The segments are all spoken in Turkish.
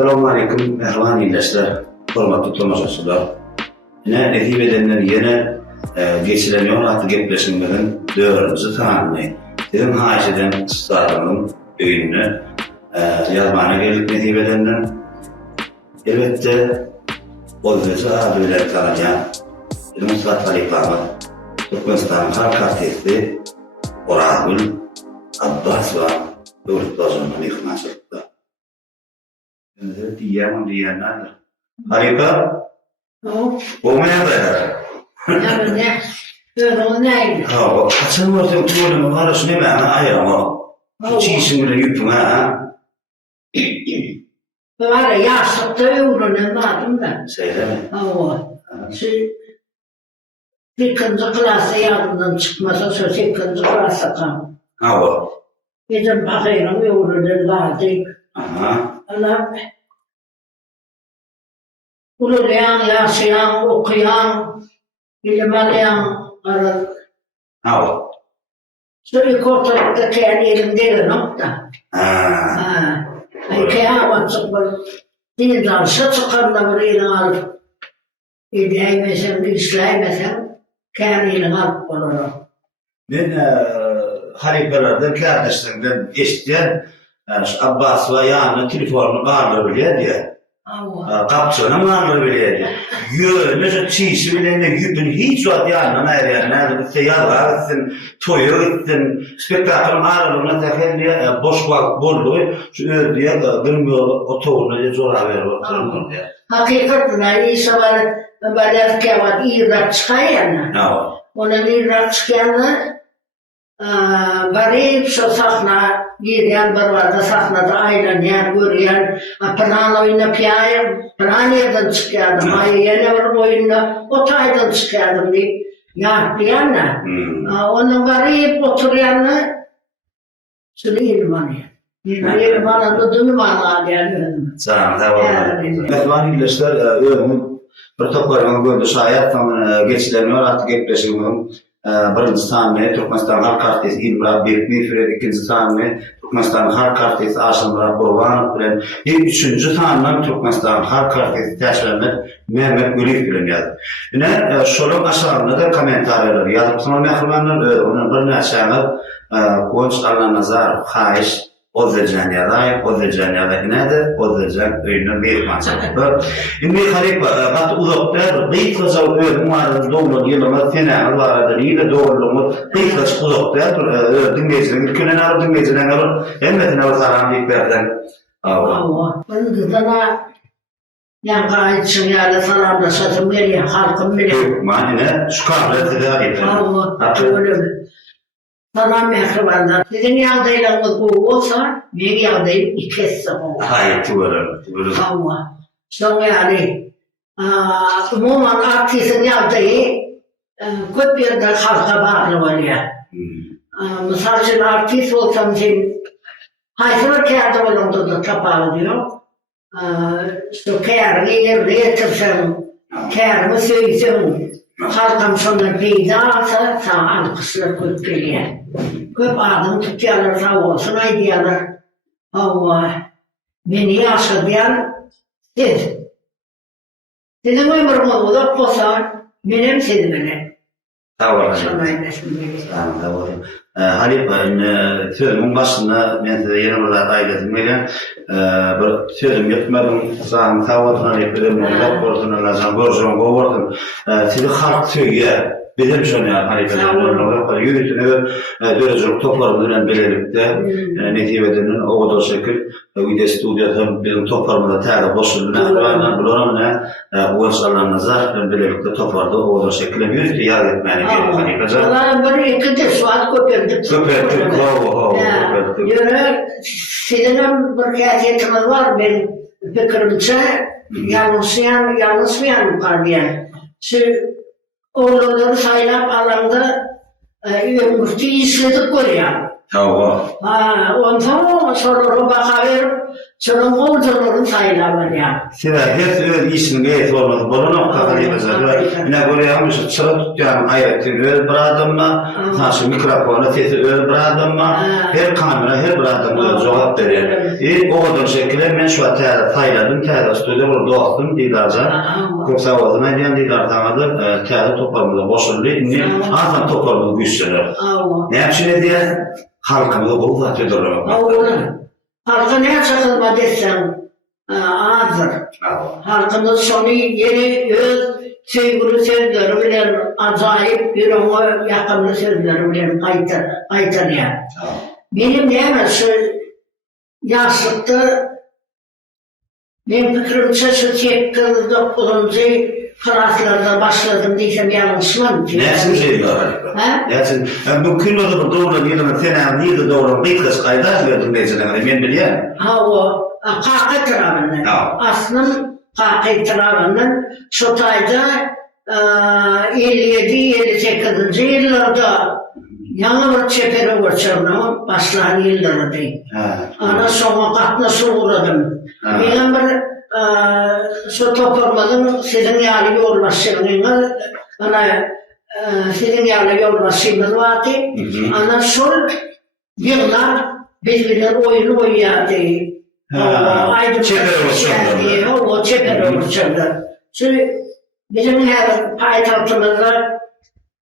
Assalamu alaikum, mehriban iyileşler, hormatly tomaşaçylar. Yine netip edenler yine geçileniyor artık gepleşimlerin dövrümüzü tamamlayın. Dedim haşeden ustalarının öğününü yazmana gelip netip edenler. Elbette o yüzden abiler tanıyan dedim Mustafa Talipa'nın Türkmenistan'ın halk artisti Oragül Abbas ve Doğrultuzunun yıkmasıdır. Diyenler. Harika. Olmaya da Ya ne? Böyle o neydi? Ha, kaçın varsa tuğlumu var ne ben ayağıma. Çiğsin bile yüpüm ha. Var ya yaşlıkta öğrenen vardım da. Söyleme. Bir ikinci klasa yardımdan çıkmasa söz ikinci klasa kalm. Ha. Bizim bakıyorum öğrenen vardı. Aha. Allah ululayan, yaşayan, okuyan, ilim alayan, Ha. şu ilk ortalıkta kendi elimde nokta. Ha. Kıyamet çıkmış. Dindan şu çıkarında bir elini alıp değmesem, işleyemesem kendi elini alıp olurum. Ben halifelerden, kardeşlerimden eşitken Abbas ve yanına telefonunu kaldırabiliyor diye. Kapçana mı bileydi? Yönü çiğsi bileydi, yüpün hiç vaat yanına ayırıyor. İşte yazar gitsin, toyu gitsin, spektaklın ağırlığına tekelliye boş vakit bolluğu, şu ödüye bilmiyor, otoğuna diye zor haber var. Hakikaten iyisi var, böyle kevat iyirak çıkayan. Onun iyirak çıkayanı varıp şu sahna giren bir vardı sahnada aylanyan, görüyen, plan oynayıp yayım, plan yerden çıkardım, yeni bir oyunda otaydan çıkardım deyip yaklayanlar. Onun varıp oturuyanlar şunu ilmanı. İlmanı da dünümanı gelmedim. Sağ olun. Mehriban iyileşler, öğümün protokolünü gördü şayet geçileniyor artık gepleşimim. Birinci sahne Türkmenistan Halk Artisti İlmira Bekmefred, ikinci sahne Türkmenistan Halk Artisti Aşımra Kurbanov bilen, üçüncü sahne Türkmenistan Halk Artisti Mehmet Gülüf bilen yazdı. Yine şolun aşağısında da komentarlar yazıp sonra mehribanlar onun bir neçeler Konç Allah Nazar Hayiş Ozecan yaday, Ozecan yaday nedir? Ozecan öyle bir mantıklı. Şimdi harika, kat uzaklar, kıyıtlıca umarım doğru yılımız, senemiz var adı, iyi doğruluğumuz, kıyıtlıca uzaklar, dinleyicilerin, ülkenin arı dinleyicilerin arı, emmetine vazaran büyüklerden. Bunu da sana yankı için yani salamlaşatım veriyor, halkım biliyor. Manine, şu kahreti de arayıp. Öyle mi? Sana mehribanlar. Sizin yağdaylarınız bu olsa, benim yağdayım ikisi olur. Hayır, tüverim. Allah. Sonra yani, umuman artistin yağdayı, köp yerde halka bağlı var ya. Misal için artist olsam sen, haysır kârda olumda da kapalı diyor. İşte kârını reyetirsen, kârımı söylesem, halkım sonra peydağsa sana alkışlar köp geliyor. Köp adım tutuyorlar sağ olsun ay diyorlar. Allah beni yaşayan siz. Senin ömrümü uzak olsa benim siz beni. Tamam. Sana eylesin beni. Tamam. Halip, sözümün başında ben size yeni bir ayledim. Bir sözüm yetmedim. Sağım tavatına yapıyorum. Uzak olsun, Allah'ın borcunu kovardım. Sizi halk söylüyor. Bizim şunu yani Halip'e yürütünü dörücülük toplarımızdan belirlikte netibedenin o da şekil video stüdyoda bizim toplarımızda täällä boşluğuna bulanımına o insanlar nazar belirlikte toplarda o da şekilde yürütü yar etmeni gerekiyor Halip'e. Allah'ın bir ikinci suat köpürdük. Köpürdük. Yürü, sizin bir kıyafetiniz var benim fikrimce yanlış mı yanlış oğulları saylap alanda ömürtü işledik koruyan. Tamam. Ondan sonra bakıver Şunun olcanların sayılamar ya. Size hep öyle işin gayet olmadı. Bunu noktada yapacağız. Yine böyle yapmışız. Çıra tutacağım hayretin. Öyle bir adamla, taşı mikrofonu, sesi öyle bir adamla, her kamera, her bir adamla cevap veriyor. O kadar şekilde ben şu an sayladım. Teyze stüdyo burada dostum Didarcan. Çok sağ olun. Ben Didarcan'a da teyze toplamında boşuldu. Azam toplamında güçlüler. Ne yapışını diye halkımıza bu vatı durumu. Halka ne çakılma desem azdır. Halkımız şunu yeni öz sevgili sözleri bilen acayip bir ona yakınlı sözleri bilen kaytarıyor. Benim ne şu yaşlıkta benim fikrimce şu 8-9. klaslarda başladım diysem yanlışmam ki. Näçin şeyler? Näçin? Bu kinoda bir doğru gelene sen niye doğru bir kız kayda verdim diyeceğim. Ben bilýän. Ha o qaqa tarafından. Aslım qaqa tarafından şu tayda 57-58. yıllarda yanı bir çepere uçurdu başlayan yılları değil. Ana sonra katnaşı uğradım. Benim bir şu toparladım sizin yarı yolbaşçılığınız ana sizin yarı yolbaşçılığınız vardı. Ana şu yıllar birbirler oyunu oynadı. Çepere uçurdu. O çepere uçurdu. Şimdi bizim her payitahtımızda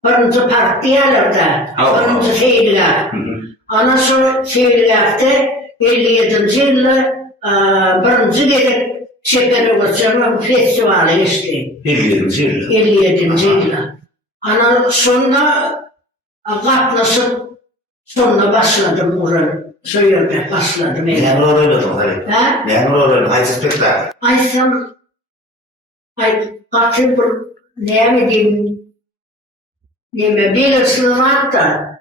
birinci park diyorlar birinci seyirler. Ana şu seyirlerde 57. yılda birinci gelip çepere uçurdu festivali işte. 57. yılda. 57. yılda. Ana sonra katlaşıp sonra başladım oranı. Söylüyorum başladım. Ne rolüydü o hani? Ne rolüydü? Hayır spektakl. Aysam kaçın bir ne mi diyeyim birisini var da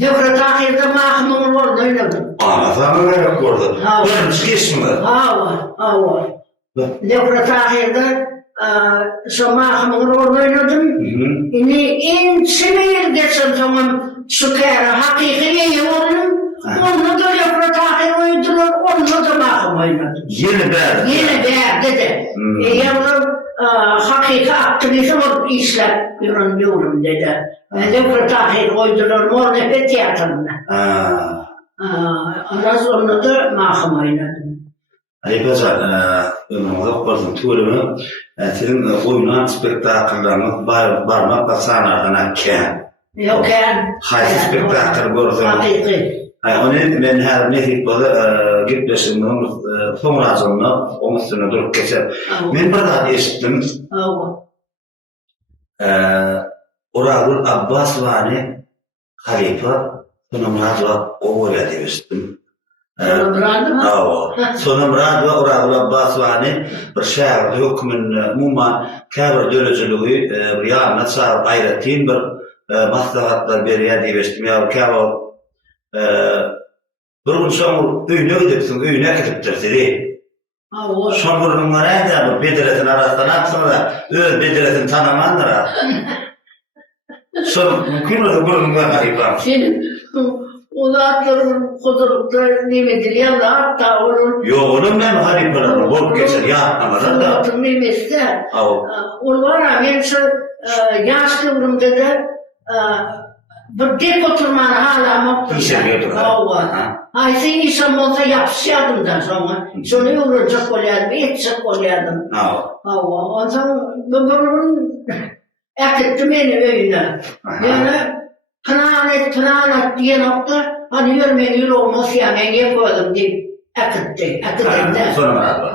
Devlet ahirde mahkumun orada oynadım. Anlatamam yok orada. Birinci geçmi var. Var. Devlet ahirde şu mahkumun orada oynadım. En çimeyir geçen zaman şu kere hakikiye yoğurdum. Onunla da devlet ahir oynadılar, onunla da mahkum oynadım. Yeni berdi de. Yavrum hakiki aktivizm işler yorum dedi. Devlet ahir oynadılar, mor nefes tiyatrında. Ondan sonra da mahkum oynadım. Aybazar, ömrümüzde koydum tuğrumu, senin oyunan spektakllarını barmak basanlardan akken. Yok yani. Haysi spektakl gördüm. Hakiki. Onu ben her nefik böyle gitmeşimden sonra azımla onun üstüne durup geçer. Ben burada eşittim. Orağul Abbas vani halifa Sonamrad ve Oğur'a demiştim. Sonamrad ve Orağul Abbas vani bir şehirde hükmün mumma kabir dölücülüğü bir yanına sağır ayrettiğin bir maslahatlar beriye demiştim. Ya kabir bir gün son öyüne gidipsin, öyüne gidiptir dedi. Son burnun var ya bu bediretin arasından atsana da öyle bediretin tanımandır ha. Son mümkün oldu burnun var gariban. Senin o zatların huzurlukta nimedir ya da hatta onun... Yok onun ben garibanım, bol geçer ya atlamadan da. Sıratın nimesi de. O var ya ben şu yaşlı ömrümde de bir tek oturmanı hala mutlu. İşe götür. Ayşe işim olsa yapışıyordum da sonra. Şunu yorulacak oluyordum, etecek oluyordum. O zaman bunun ekittim beni öyle. Yani pınanet diye nokta hani yürümeyin yürü olması ya ben yapıyordum deyip ekitti. Sonra var.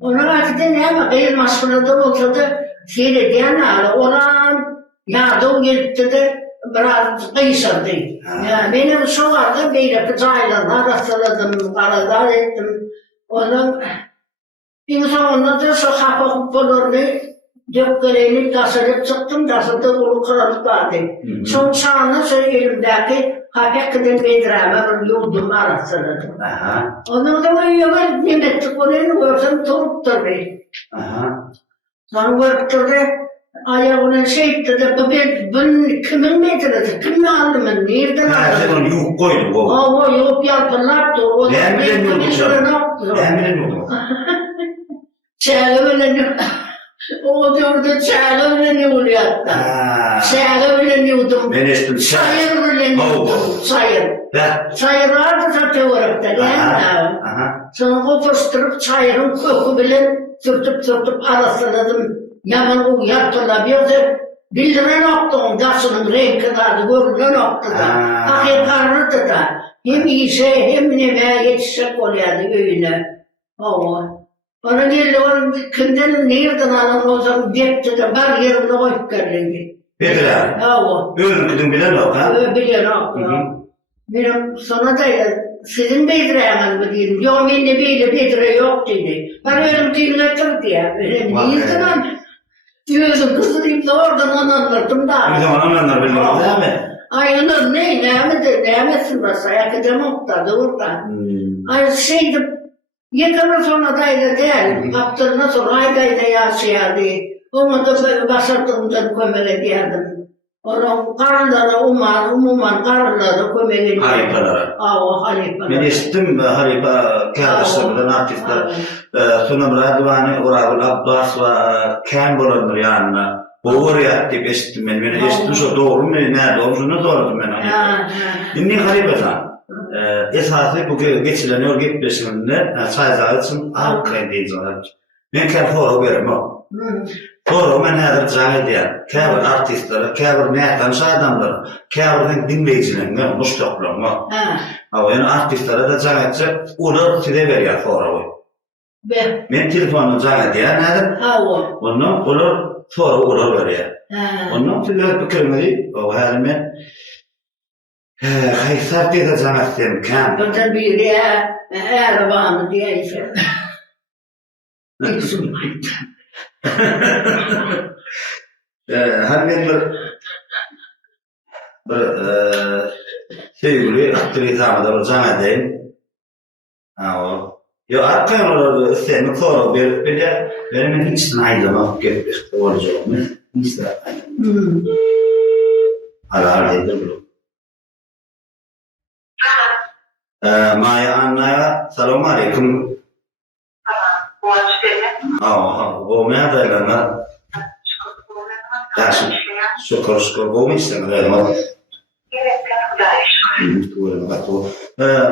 Ona vakti ne ama benim maşkınada olsa da şeyde diyen oran yardım gelipti de biraz kıyışırdı. Benim şu vardı böyle pıcaylarla rastladım, karadar ettim. Onun sonunda da şu kapı kupalarını dökkeleyini tasarıp çıktım, tasarıda ulu kırılıp vardı. Son şanlı şu elimdeki kapakıdan bedireme bir yurdum arasıladım. Onun da uyuyor, nimetlik olayını görsem turup durdu. Sonra gördü Ayağına şey etti de ben kimin metresi, kim aldı ben, nereden Ha, sen aldı? onu yuh koydun bu. O yok yapılattı, o da Ben bile kimin yurdum canım. ne yaptı? Ben bile yurdum. Çağla öyle o diyordu çağla öyle ne oluyor hatta. Ha. Çağla öyle ne yudum. Ben estim. Sayır öyle ne yudum, sayır. Ben. Sayır vardı zaten olarak da, değil mi? Aha. Sonra kopuşturup çayırın koku bile sürtüp arasıladım. Yaman o yaptılar. Bir de bildiren noktanın taşının rengi vardı, görünen noktada. Akıl karnıdı da. Hem işe hem yemeğe yetişecek oluyordu öyle. Ona geldi, onun kimden nereden alın o zaman depti de bar yerine koyup geldi. Bedir abi. Öldürdün bilen o ha? Öyle biliyor nokta. Benim sonra da sizin Bedir'e mı dedim. Yok bende böyle Bedir'e yok dedi. Ben öyle dinletim diye. Benim Vay değil be. zaman. Diyorsun kızı deyip de oradan onu anlattım da. Bir zaman anlar bilmem değil mi? Ay onlar ne mesin burası? Yakıcı noktada orada. Ay şeydi. Yıkanı sonra daydı değil. Kaptırına sonra aydayda yaşayadı. Onu da başartımdan kömele diyerdim. Onun karıları umuman karıları kömele diyerdim. Halipalara. O halipalara. Ben işittim halipa kârıslarından artistler. Sunum Radvani, Ural Abbas ve Ken bolanır yanına. O oraya deyip işittim ben. Ben işittim şu doğru mu? Nerede olduğunu sordum ben. Şimdi halipasan. Esası bu geçilen örgüt beşiminde çayzağı için halkayın diyeceğim. Ben kerfora verim o. Fora men her zaman diye. Kâbir artistlere, kâbir neytanış adamlara, kâbirden dinleyicilerine muştaklarına. Ama yani artistlere de canetçe olur size veriyor fora o. Ben telefonunu canet diye nedir? Ondan olur fora olur veriyor. Ondan size fikirmedi. O halime Haysar diye de canetçem kan. Burada bir ya arabamı diye işte. Hani bir sevgili aktrisama bir can edeyim. Yo arkadan olur seni sonra bir de benim hiç ayrılmak gerekir. Olacağımı hiç de ayrılmak bu. Maya Anna, selamun aleyküm. Bu ne adaylarına? Şükür, bu mu istedim?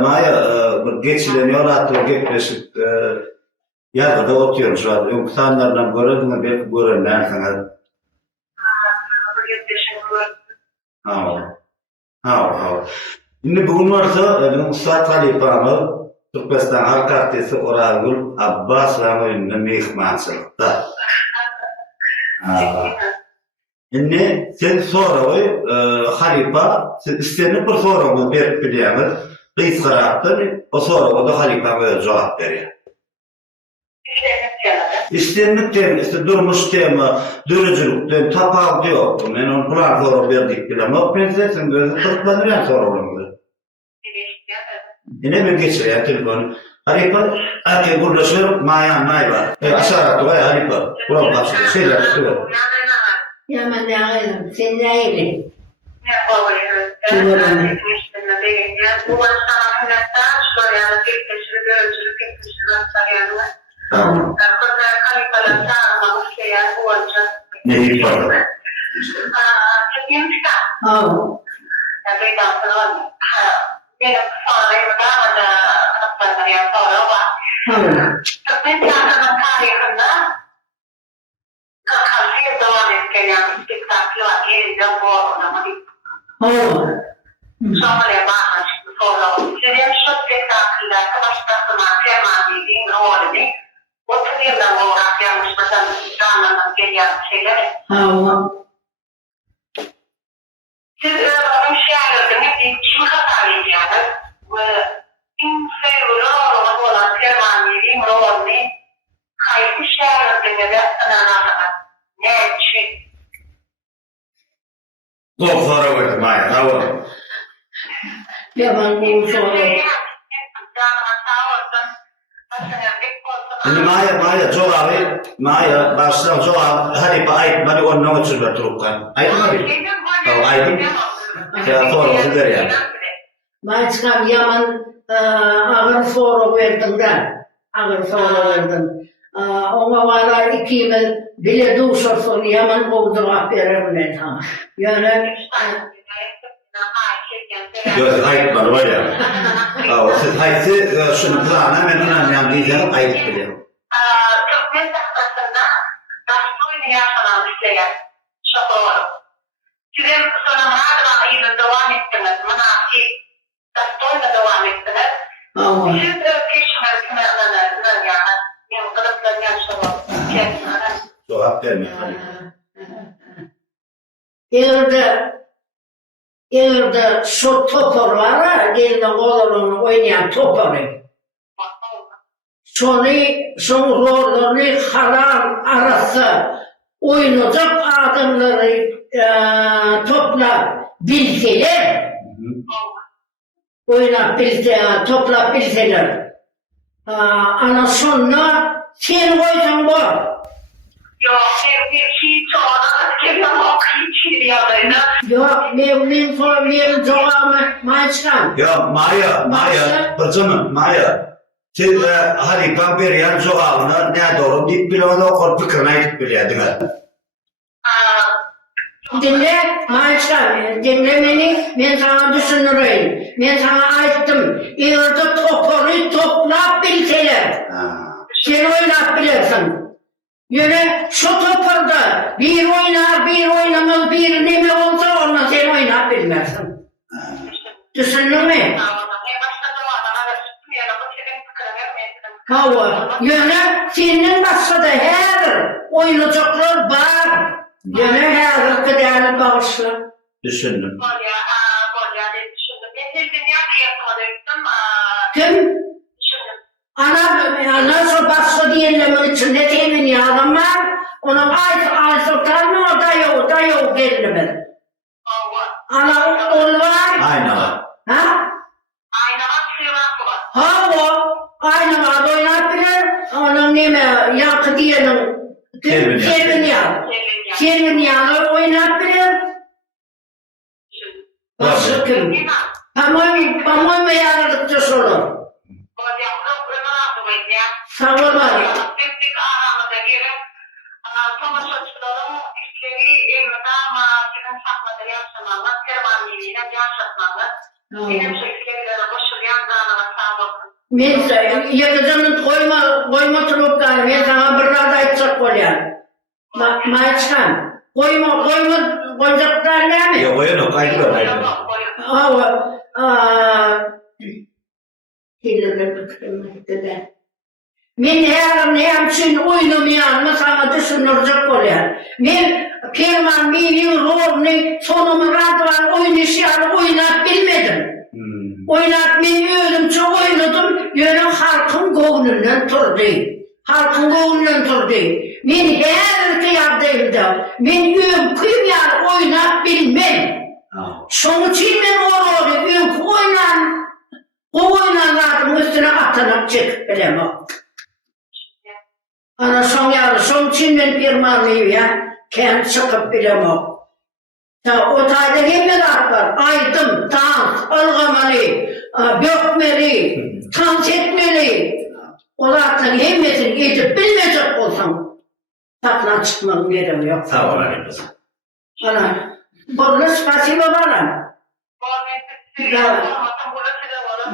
Maya, geçileniyor, hatta geçmişik yargıda oturuyorum şu an. İnsanlardan gördün mü? Belki görenler sana. Şimdi bugün varsa, benim Ustad Halifa'mı, Türkmenistan Halk Artisti Oragül Abbas Ramı'nın mihmansılıkta. Şimdi sen sonra Halifa, istenip bir sorumuz verip biliyemiz, kıyız karaktır, o sonra o da Halifa böyle cevap veriyor. İstenip tema, işte durmuş tema, dürücülük tema, tapal diyor. Ben onu platform verdik bile ama benzesin böyle kırıklanıran sorumuz. Yine bir geçiriyor telefonu. Halifa, erkeğe kurlaşıyor, mayan var. Aşağı var Halifa. Buram başlıyor, şeyler tutuyor. Yaman ne ayrım, sen ne ayrım? Tamam. Ne ifade? Çok sonra verdim Maya, tamam. Yaman bu sonra. Şimdi Maya çok abi, Maya baştan çok abi, hadi aytmadı onun için bir turukkan. Aytmadı. Aytım. Ya doğru der ya. Maçkan yaman ağır soru verdim de. Ağır soru verdim. Ona valla 2 yıl bile duşasın yaman kovdurmak veririm ben sana. Yani Yok aytmadı var ya. Siz aytı şunu kulağına ben önemli diyeceğim ayt biliyorum. Türkmen tahtasında Dastoy'un yaşanan isteyen şapalarım. Sizin sonamada ayının devam ettiniz. Mınafik Dastoy'la devam ettiniz. ama Siz keşmersiniz yani. Yani kılıkların yaşanan. Cevap vermiyor. Eğerde şu topor var ya, gelin oğlunu oynayan toporu. Şunu rolleri haram arası oynayacak adamları topla bilseler, oynayıp bilseler, topla bilseler. Ana sonra sen koysan bu. Yok, bir şey çoğuna kelime okuyup çiğdiyadaydı. Yok, benim cevabımı maçkan. Ya Maya, bacımın Maya. Siz hadi kamperiyan cevabını ne doğru deyip bile onu okur fikrine aytıp biliyordunuz. Dinle, maçkan, dinle beni, ben sana düşünüreyim. Ben sana ayttım, yerde toporu toplap bilseler. Sen oynap bilirsin. Yine şu toporda bir oynar, bir oynamaz, bir neme olsa onunla sen oynap bilmezsin. Düşündün mü? Hava, yine senin başında her oynayacaklar var. Yine her kadarını bağışla. Düşündüm. Kim? Ana sobası diyelim içinde temin adam var. Onun ay sotar mı o da yok gelirim. Ana oğul var. Aynen var. Ha? Ha o. Aynı var oynatılır. Onun neme yakı diyelim. Kelvin yağı oynatılır. Başka kim? Pamuk mu yararlıkta sorun? Sağ ol bari. Men yakıcının koyma turupları, men sana bir rada aytsak bolyan. Maçkan, koyacaklar ne mi? Ya oyun yok, ayrı var. Men her için oynamayan mı sana düşünürecek bolyan. Men Kerman benim rolünü sonumu radvan oynayışını oynat bilmedim. Oynat men özüm çok oynadım, yönü halkın gönlünden turdu. Halkın gönlünden turdu. Men her kıyardayımda, men öyküyüm yani oynat bilmem. Şunun için men o rolü öykü o oynanlardım üstüne atılıp çıkıp bilemem. Ana şunun için men pirmanlıyım ya, kendi çıkıp bilemem. O tayda hemen var. Aydım, dans, ılgamalı, bökmeli, dans etmeli. Olardan hemmesin edip bilmeyecek olsam takla çıkmam yerim yok. Sağ ol Ali'miz. Ana, burada spasiba bana.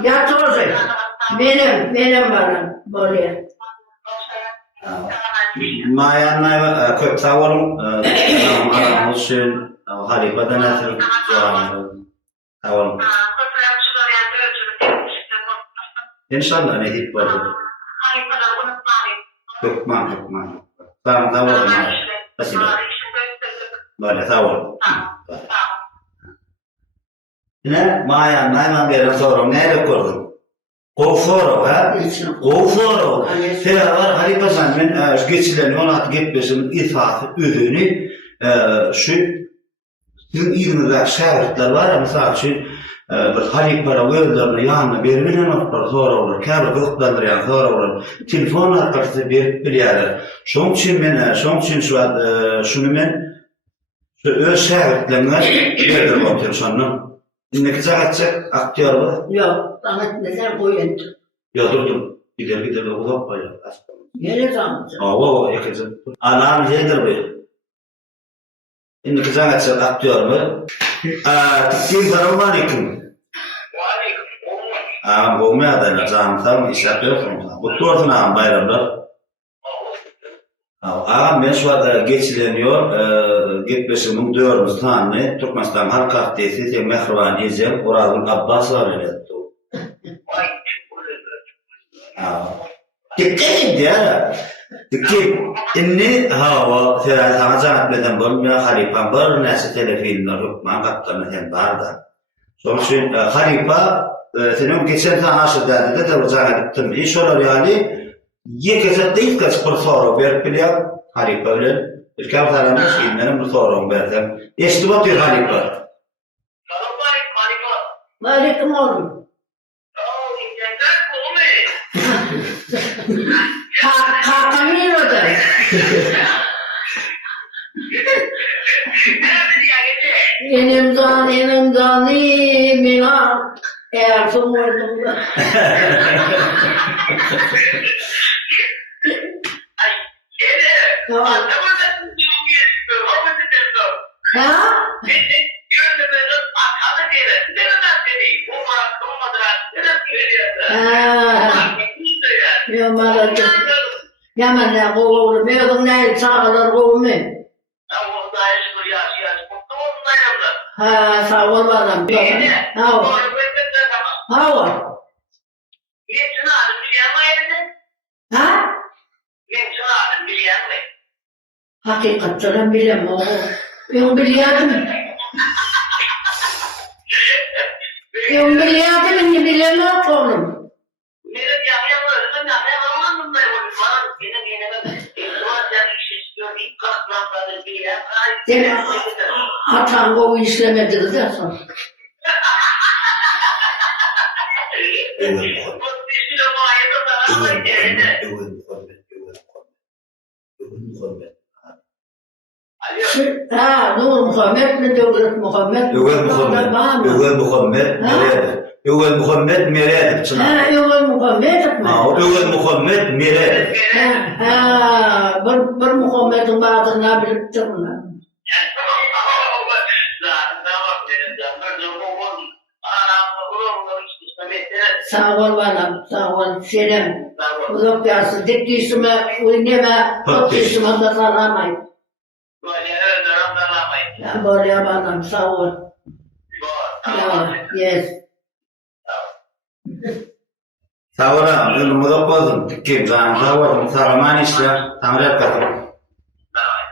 Ya tozu. Benim bana böyle. Mayan'la köp sağ olun. Adam olsun. Halifadan nasıl cevabı? Sağ olun. İnşallah ne hep var. Hükman. Tamam, sağ olun. Böyle sağ olun. Yine Mayan'la bir sorum. Neyle kurdun? Kovforo ha? Kovforo. Sen var Halifadan ben geçilen 16 gitmesin ifası ödünü şu sizin ilinizde şagirdler var ya, misal için bir halipara özlerine yanına berbilen otlar sonra olur, käbir gıklandıran sonra olur, telefon arkasında berip bilýärler. Şoň üçin men, şunu men öz şähertlerine berdim otur şondan. Indiki jagatçak aktyor bu. Yok, sana neler koyuyordu. Ya dur. Gider uzak koyar. Nereye sanacak? Ava yakacak. Anam yedir bu. Indiki jagatçak aktyor bu. Tikkin Assalamualaikum. Bu meadayla canım iş yapıyorsun. Bu tortuna bayramlar. Men şu anda geçileniyor. Gitmeşimin dördüncü tane Türkmenistan Halk Partisi sen Mehriban Yezem Orazul Abbas var öyle. Dikkat ya. Dikkat. İnni hava seyahat sana canat beden bol ya Halifan bir nesi telefonlar hükman kaptanı hem var da. Sonuçta Halifa senin geçen tane aşırı dedi de uzağa gittim. İş olur yani. Yekese değil kaç bir soru verip biliyor. Halifa öyle. İlkem taramış inlerim bir soru verdim. Eşti batıyor Halifa. Aleyküm oğlum. Kalkamıyor o da. Elimden mina eğer sormadım da. Ha? Yaman ne kovulur, mevzun ne çağılır kovulmuyor. Ha, sağ ol bana. Ha? Hakikaten bilemem oğlum. Ben biliyordum. Inni bilemem oğlum. Seni atan kovu işlemedi kızar sonra. Ha, Nur Muhammed mi Devlet Muhammed? Ögel Muhammed Meredip. Ha, Ögel Muhammed mi? Ögel Muhammed Meredip. Ha, bir Muhammed'in bağdığına bilip durma. Sağ ol bana, sağ ol. Selam. Uzak yarısı, dikkisime, oynama, bakışıma da salamayım. Ya böyle bana, sağ ol. Ya, yes. Sağ ol, önümü de bozdum. Kim canım, sağ ol. Sağlaman işler, tamir yapalım.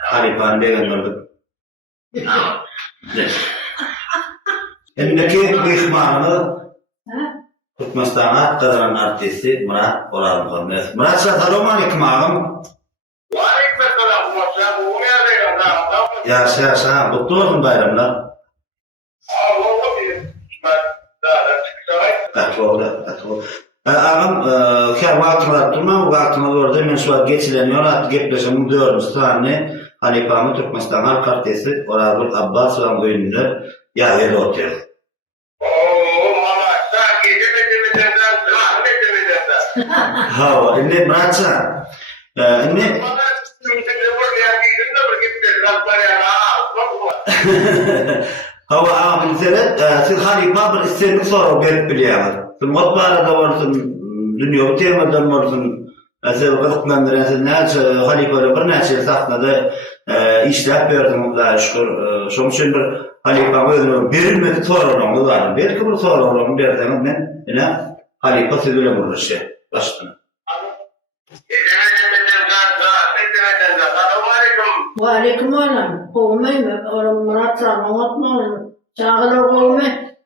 Halifa'nı beğendirdim. Endeki bu ihmalını Türkmenistan'a kazanan artisti Murat Oral Muhammed. Murat Assalamualaikum ağam. Yaşa, mutlu olun bayramlar. Katıldı. Ağam, kâr vaktime durma, vaktime orada men şu an geçileniyor, artık gepleşimin dördüncü tane Halifa'mı Türkmenistan Halk Partisi Orazul Abbas ve oyununda yağıyla oturuyor. Ha, ini Muratça. Ini hava ağabey siz Halifa bir istenlik soru berip bilýärler. Siz mutbarada bolsun, dünýä temadan bolsun, siz gıklandyran siz näçe Halifa'da bir näçe sahnada işläp berdiňiz da şükür. Şoň üçin bir Halifa özüne berilmedi soraryňyz bar. Belki bir soraryň berdiňiz men ine Halifa siz bilen bolýar. Başlayalım. Aleyküm oğlum. Kovmayı mı? Oğlum Murat sana unutma oğlum. Çağılır kovmayı.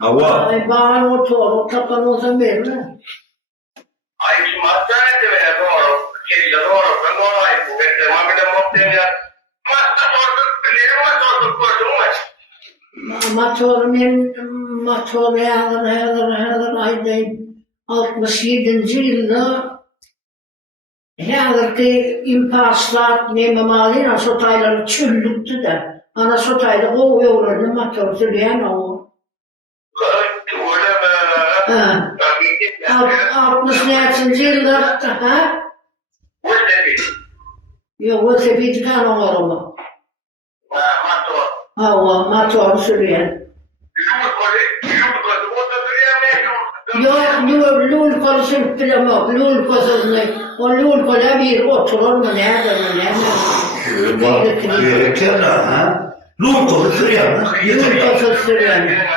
Hava. Ay bana o çoğu tapan olsa verme. Motor yağlar aydayım. 67. yılda Hâdırki impaslar neymemalıyla sotayları çüllüktü de. Ana sotayda o yoğurdu motor sürüyen o. Ha. 68. yılda ha? Yok o sepeti kan oğlum. Hava motor sürüyen. Yok lul kolu sürüp bile yok. Lul kolunu. O lul kola bir oturur mu nerede mi nerede? Yürekler ha? Lul kolu sürüyor. Lul kolu sürüyen.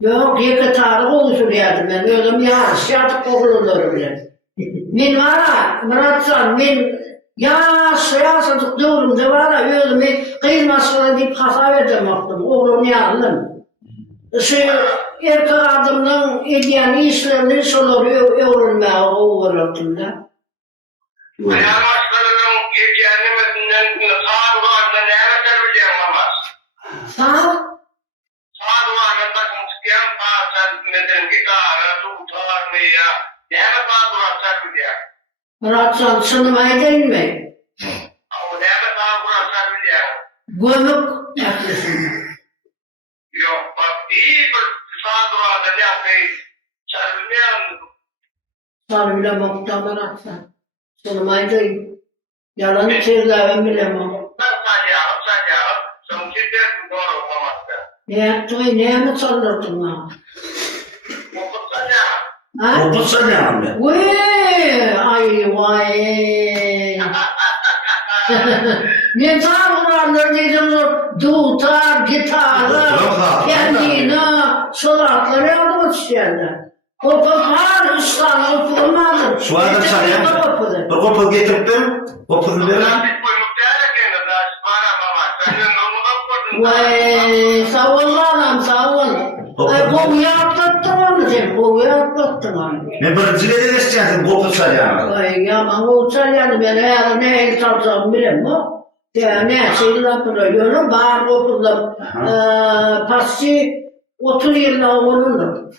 Yok yıkı tarih oluşuyordu ben. Öyle yarış yatıp okulurlar bile. Ben var ha, Muratcan, ben yaşadık doğrumda var ha, öyle ben kıyılmasına deyip hata verdim baktım. Oğlum yandım. Erkek adımdan ediyen işlerini sorular öğrenmeye uğradım da. Sağ Muratcan sınımayı değil mi? Gömük yapıyorsun. Sarıbilemem da Muratcan. Sınımayı değil. Yalan çizgilerim bilemem. Ne yaptın? Ne mi sandırdın ha? Ha? Okutsa ne anne? Vay, ay vay. Ne tanrılardır dedim, dutar, gitarı, kendine, solatları yardım etişlerdi. Kopar, ıslanır, okulmadı. Şu adam çağıran, bir kopul getirdim, kopul verin. Vay, sağ ol anam, sağ ol. Kovuyu atlattın onu sen, kovuyu atlattın onu. Ne birinciliğe de geçeceksin, kopul çağıran. Vay yaman o çalyanı ben eğer ne el çalacağımı bilem o. Ne şeyle yapılıyor, bağır kopuldu. Pasçı 30 yılda olundu.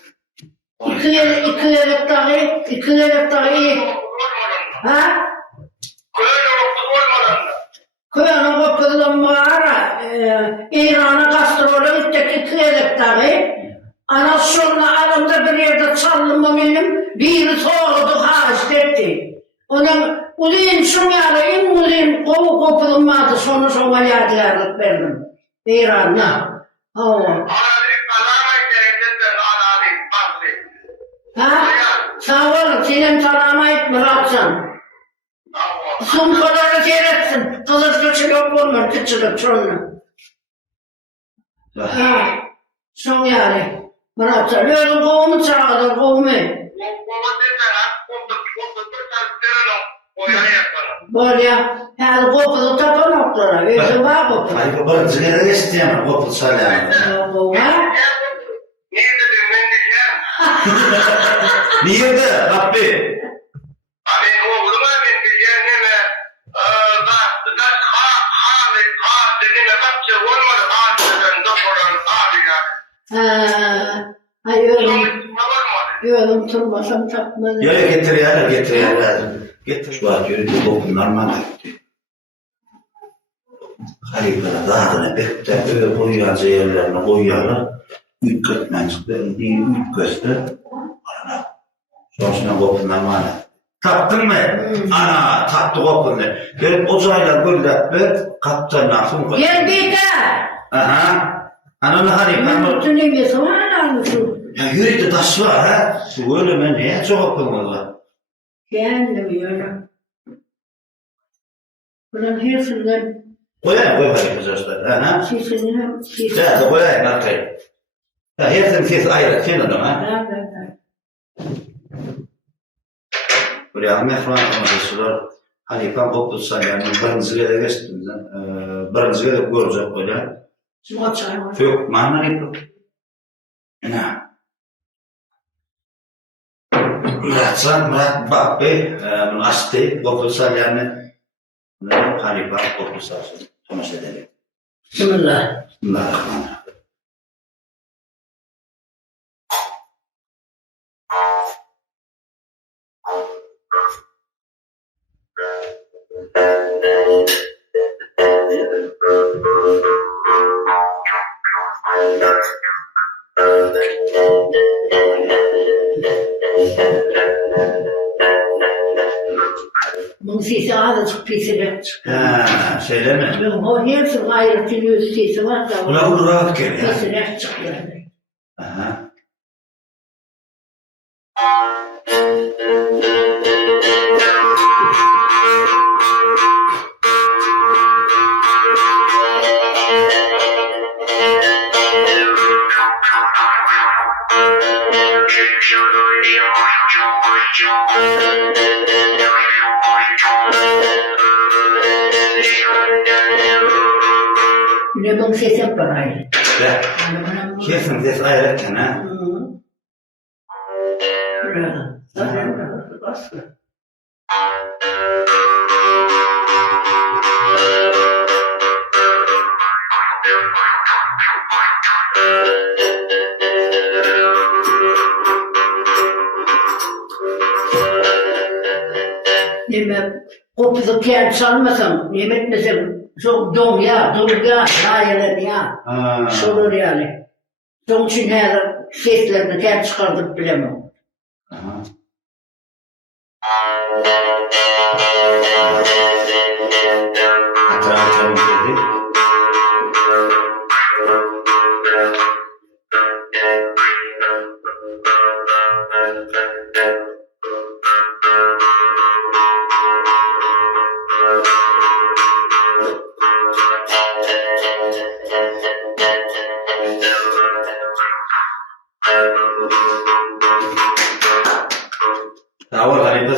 İki yıllık dahi, ha? Köyünün kopulduğum bağıra, İran'a gastrolü gittik 2 yıllık dahi. Ana sonra aramda bir yerde çalınma benim, bir soğudu haşt etti. Onun ulayın şunyalayın, ulayın kovu kopulmadı, sonra yadigarlık verdim. İran'la. Ha? Sağ olun, senin tanıma etme Muratcan. Sunkaları seyretsin, kılıçlı yok olmuyor, küçülük sonra. Ha, son yani. Muratcan, öyle kovumu çağırdı, kovumu. Böyle yani kopulu tapan noktalara, öyle var kopulu. Hayır, birinciliğe de geçeceğim, kopul çağıran. Niye de, Rabbi? Yolum turmasam tapmadım. Yok getir ya, getir ya. Getir. Şu an yürüdü, kopunlar bana gitti. Harikada dağına bekle, öyle koyuyanca yerlerine koyuyorlar. Üç kırkmancıkları değil, üç göster. Ana. Sonrasında kopunlar bana. Taktın mı? Ana, taktı kopunlar. Gelip ocağıyla gölletme, kaptan nasıl koyuyor? Gel bir de. Aha. Ananı harika. Bütün eviyesi var anlamışım. Ya yürüdü taş var ha. Bu öyle ben neye çok okudum valla. Kendim öyle. Bunun hepsinden Koyayım koy bakayım arkadaşlar. Aha. sesini Ya da koyayım arkaya. Ya hepsinin sesi ayrı. Sen adam ha. Buraya mehran konuşuyorlar. Hani ben okutsan yani birinciye de geçtim. Birinciye de görecek böyle. Şimdi çay var. Yok mana yapıyor. Ne? Muratcan, Murat Bey, bunu açtı. Okutsan yani Halipa korkusu sonuç edelim. Bismillah. Bismillahirrahmanirrahim. Bunun sesi azıcık pisine. Şeyler mi? O hepsi gayretin yüz sesi var da. Buna bu rahat geliyor. Pisine çıkıyor. Aha. Bir de bunun sesi hep var aynı. Ve kesin ses ayrıkken ha. Burada. Zaten burada. Başka. Nime kopuzu piyan çalmasam, yemetmesem çok don ya, dayeler ya. Sorur yani. Onun için her seslerini kendi çıkardık bilemem. Aha. Hatırlatalım dedi. Davul Halipa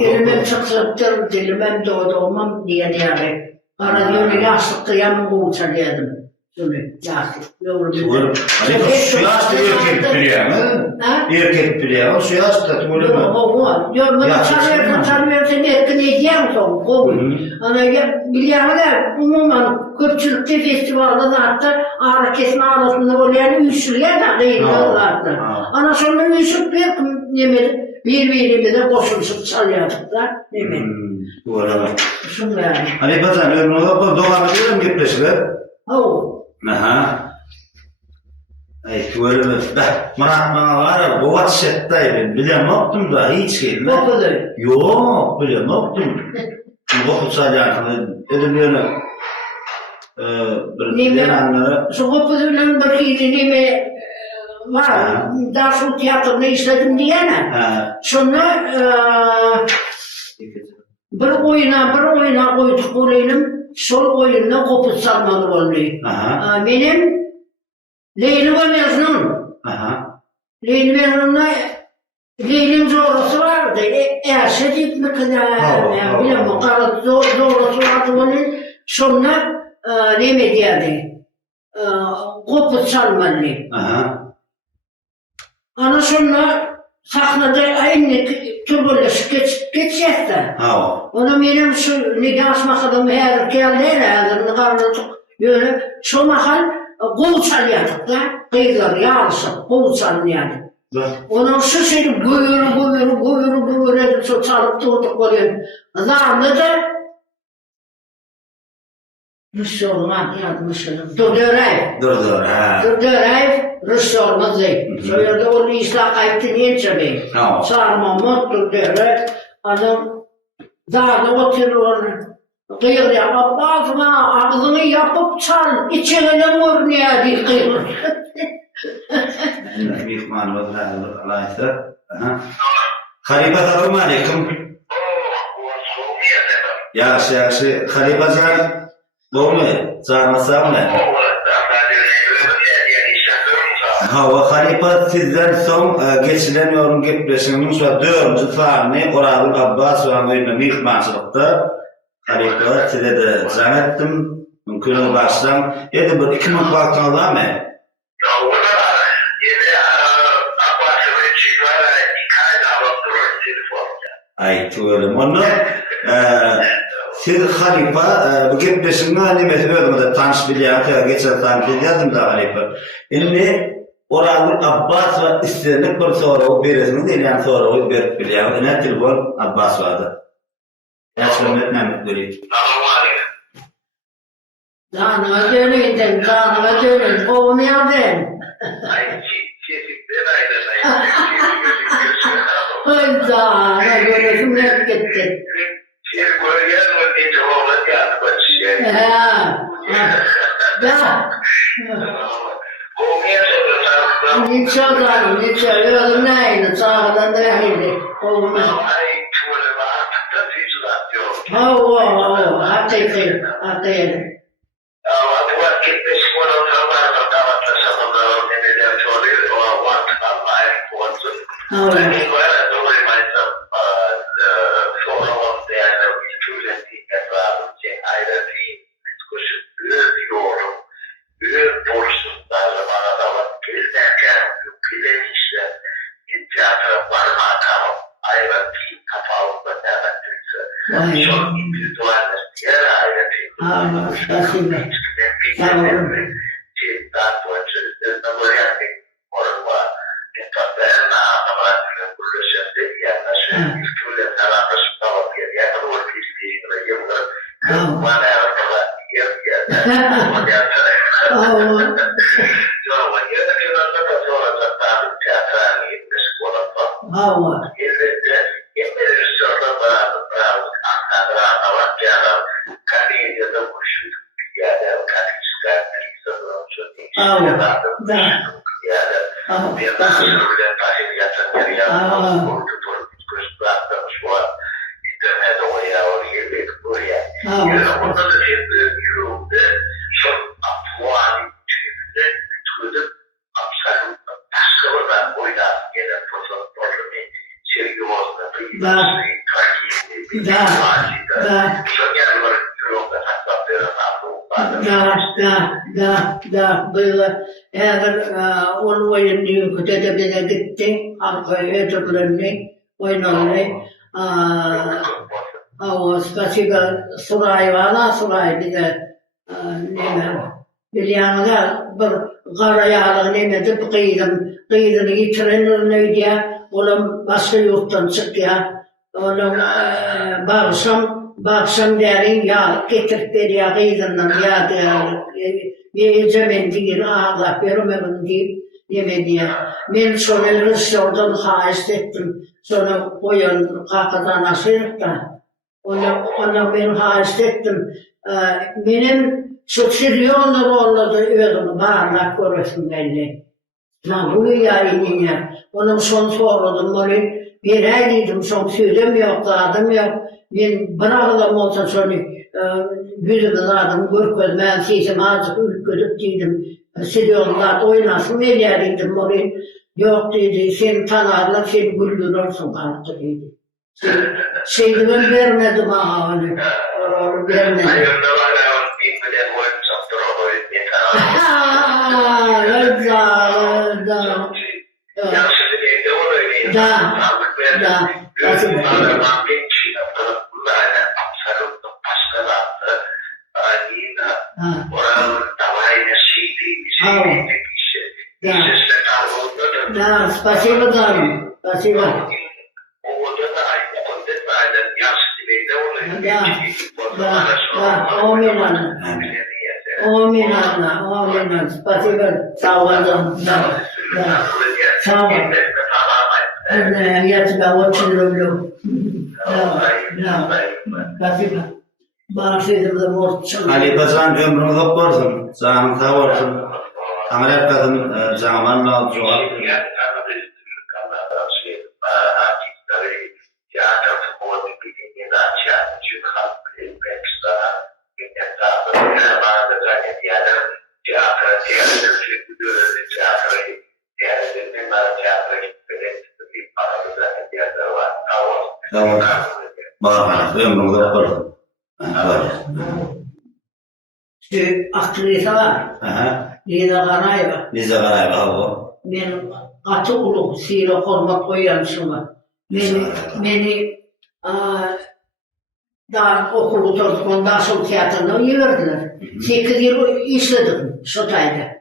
Elimem çıksaktır, dilimem doğmam diye yani. Ara yönü yaşlıkta yanımda uçarıyordum. Şöyle yaşlık. Tuğur. Halipa şu yaşta erkek biliyor mu? Erkek biliyor. Şu yaşta tuğur mu? Yok, bunu tanımıyorsan erken edeceğim son. Ana biliyorum da umuman köpçülükte festivalda da hatta ağrı kesme arasında olayan üçlüye de kıyılıyorlardı. Ana sonra üçlük bir yemedim. Birbirimize koşuluşup çalıyorduk da, değil mi? Doğru. Şunu yani. Halipa sen ömrüne devam ediyorum gitleşler. Aha. Ay tuğur mu? Bana var ya bu WhatsApp'taydı. Bilemoktum da hiç gelme. Okudu. Yok bilemoktum. Bu okutsacakını ediliyorum. Bir anları. Şu okuduyla bakıydı neyme var. Daha şu tiyatroda işledim diyene. Sonra bir oyuna koyduk olayım. Sol oyunla koput salmalı oluyor. Benim Leyli ve Mecnun. Leyli Mecnun'la Leyli'nin zorlusu vardı. Erşedik mi kadar? Bilmem, karı zorlusu vardı onun. Sonra ne mi diyerdi? Koput salmalı. Ana sonra sahnada aynı türbülleşip geçecekti. Ona benim şu nikah makalımı her geldi herhalde, karnıtık böyle şu makal kol çalıyorduk da, kıyılar yağlısı, kol çalıyorduk. Ona şu şeyi guyuru edip şu çalıp durduk oluyor. Zarlı da Rüsü olmak yazmışım. Durdörev Rüsü olmaz değil. Şöyle de onu İslah kayıptı niye çabeyim. Sarma mutlu dörev. Adam zarlı oturuyor. Kıyır yapıp ağzına ağzını yapıp çal. İçine vurmaya diye kıyır. Mihman ve Allah'a Halipa selamun aleyküm. Yaxşı. Halipa can doğru çağırmasam ne? Hava Halipa sizden son geçilen yorum gepleşimin şu 4. saatini Qoradıl Abbas ve Amir Mihmançılıkta Halipa size de can ettim. Mümkün başlam. Yedi bir 2 minut vaktin alır mı? Ay tuğurum. Onu Siz Halifa bu gepleşimde nimeti bölümünde tanış bilýän, geçen tanış bilýärdim da Halifa. Indi Orada Abbas ve istenip bir soru veresini diýen soru berip bilýär. Ne telefon Abbas vardı. Yaşlamet näme görýär. Canıma dönüydüm, canıma dönüydüm. Kovunu yardım. Ay canıma göresim hep gitti. Da. Niço canım, niço. Yolum neydi? Sağdan da yedi. Kovunu. Hakiki, hakiki. Спасибо. Da böyle eğer onu oynuyor kötüde bile gitti arkaya ötürlerini oynadı. Spasiba Suray var, Suray bir de Bilyanlar bir karayağlı nemedi bir kıydını getirenler neydi onun başka yurttan çıktı ya onun bağışam derin ya getirip ya kıydından ya bir zaman değil ağla vermemin deyip yemedi ya ben sonra Rusya'dan haiz ettim sonra koyun kakadan aşırıp da ona ben haiz ettim benim şu trilyonlar oldu ödümü bağırlak görürsün belli. Bu yayının ya. Onun son sorudum onu bir aydıydım son sözüm yoktu adım yok. Ben bırakılam olsa sonra yüzümün adımı görkmedim. Ben sesim azıcık ürküdük dedim. Trilyonlar oynasın eliyerdiydim onu. Yok dedi sen tanarlar sen güldürürsün artık dedi. Şeydi ben vermedim ağa onu. Onu vermedim. Да, спасибо, Дарья. Спасибо. Амин. Спасибо. Сау. Я тебя очень люблю. Спасибо. Bağışlaydım da borçluyum. Ali Bazan ömrünü doktorsun. Canın sağ olsun. Amerika'nın zamanla cevap. Tamam. Bana ömrünü doktorsun. Aktrisa var. Liza Karayeva. Ben katı uluq siyla kormak koyan şuna. Beni daha okulu tuttuk, onda asıl tiyatrına yıverdiler. 8 yıl işledim Şotay'da.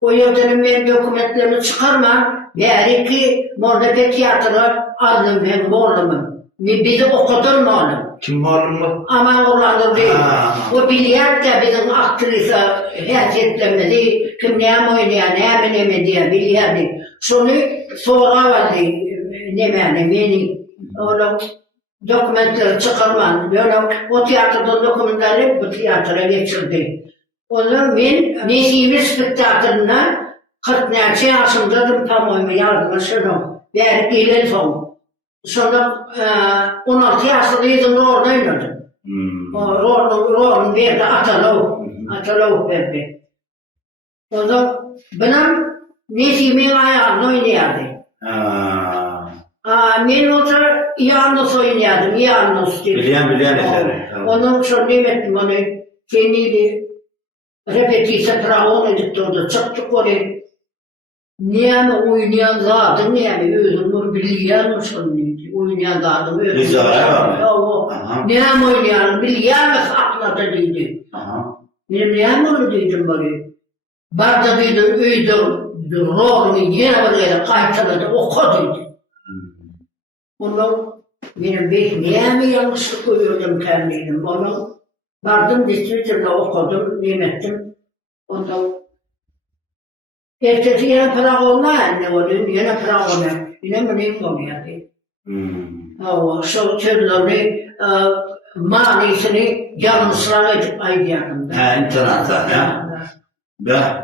O yıldan ben dokumentlerimi çıkarmam, beri ki Mordepe Tiyatro'yu aldım ben, oğlumu. Bizi okudur mu oğlum? Kim var mı? Ama oğlanım değil. Ha. O bilyat da bizim aktrisa heyetlemedi, kim ne oynayan, ne diye bilyadı. Şunu sonra vardı, beni, oğlum, dokumentleri çıkarmam. Böyle o tiyatroda dokumentleri bu tiyatroya geçirdi. Onun ben Nesimi spektaklına 40 yaşındaydım, tam oyma yardıma şunu. Ben ileri son. Sonra 16 yaşındaydım, orada oynadım. Rolün verdi Atalov verdi. O da benim Nesimi'nin ayağını oynayardı. Ben orada yalnız oynayardım, yalnız. Biliyen eseri. Onun sonra demettim onu, kendiydi. Repetise praon edip durdu, çıktık oraya. Niye mi oynayan zaten, niye mi özümür biliyen mi sonuydu? Oynayan zaten özümür. Niye mi oynayan, biliyen mi sakladı dedi. Benim niye mi onu dedim böyle. Barda dedi, öydü, rolümü yine oraya kayıtladı, oku dedi. Ondan benim niye mi yanlışlık koyuyordum kendiydim, onu. Vardım, distriktirde okudum, nimettim. Ondan ertesi yine Prag olmayan ne oluyor, yine Prag olmayan. Yine mi neyim oluyor diye. O şu türlerini, manisini yanlışlar edip aydiyanım. İnternette.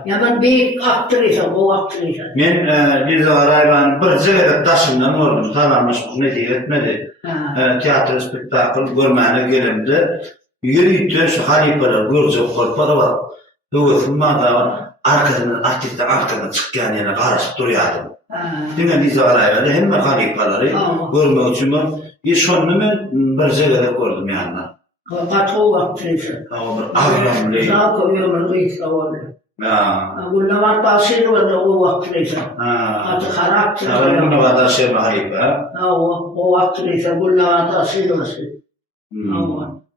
Ya ben bir aktrisem, o aktrisem. Men Liza Arayban bir jigere taşımdan oldum, tanınmış ne diye etmedi. Tiyatro spektakl görmene gelimdi. Yürüyüp şu halifeler görcek korpada var. Doğusunda artistler arkadan çıkan yerine karışıp duruyordu. Dine Liza Arayban'da hem halifeleri görmek için bir şonunu bir jigere gördüm yanına. Katı aktrisem. Ağlamlı. Sağ koyuyorlar, uysa oluyor. Bunlar var da aşırı var da o aktrisem. Atı karakter. Bunlar var da aşırı halife. O aktrisem, bunlar var da aşırı var.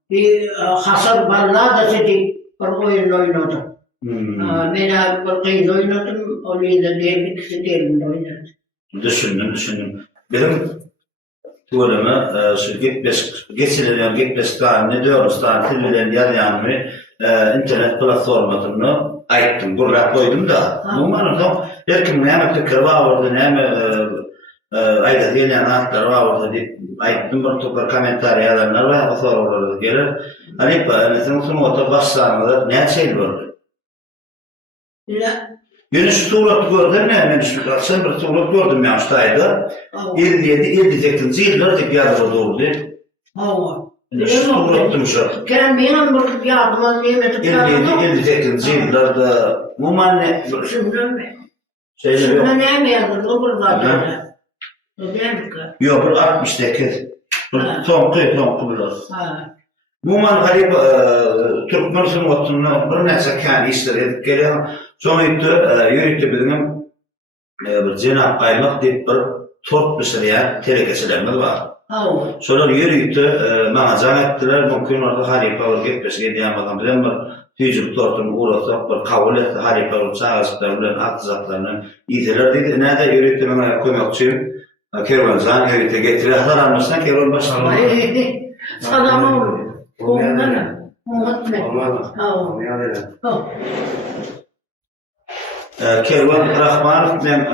Bir Hasan Barla da dedi, bir oyun oynadım. Ben bir kıyız oynadım, orayı da diye bir kişi diyelim oynadım. Düşündüm. Benim tuvalime şu geçilen ne diyoruz, tilvilerin yarayanımı internet platformatını ayıttım, buraya koydum da. Umarım herkim ne fikir var orada, ne ayda gelen atlar var orada deyip ayıttım, bir topar komentar yazanlar var, o sonra orada gelir. Hani mesela son başlarında ne şey vardı? Yine şu surat gördüm ne? Ben sen bir surat gördüm ya ustaydı. 57-58 yıllar tek yazıda oldu. Şu suratım şu. Kerem benim bir yardıma nimetim. 57-58 yıllarda muman ne? Şimdi ne mi yazdı? O burada. Yok, 68. Son kıyılar. Muman garip Türkmen sunatını bir neyse kendi işleri geliyor. Sonra yürüttü bizim bir Cenab Kaymak deyip bir tort pişiren telekeçilerimiz var. Sonra yürüttü, bana can ettiler, mümkün orada halife olup gitmesi diyen adam bilen bir tüycük tortunu uğratıp bir kabul etti, halife olup çağızlıklarından, atızaklarından iyitiler dedi. Nerede yürüttü bana koymakçıyım? Kervancan yürüttü getirir, hazır almışsan kervan başlıyor. Sana olur. Olmadı. Kervan Rahmanov ben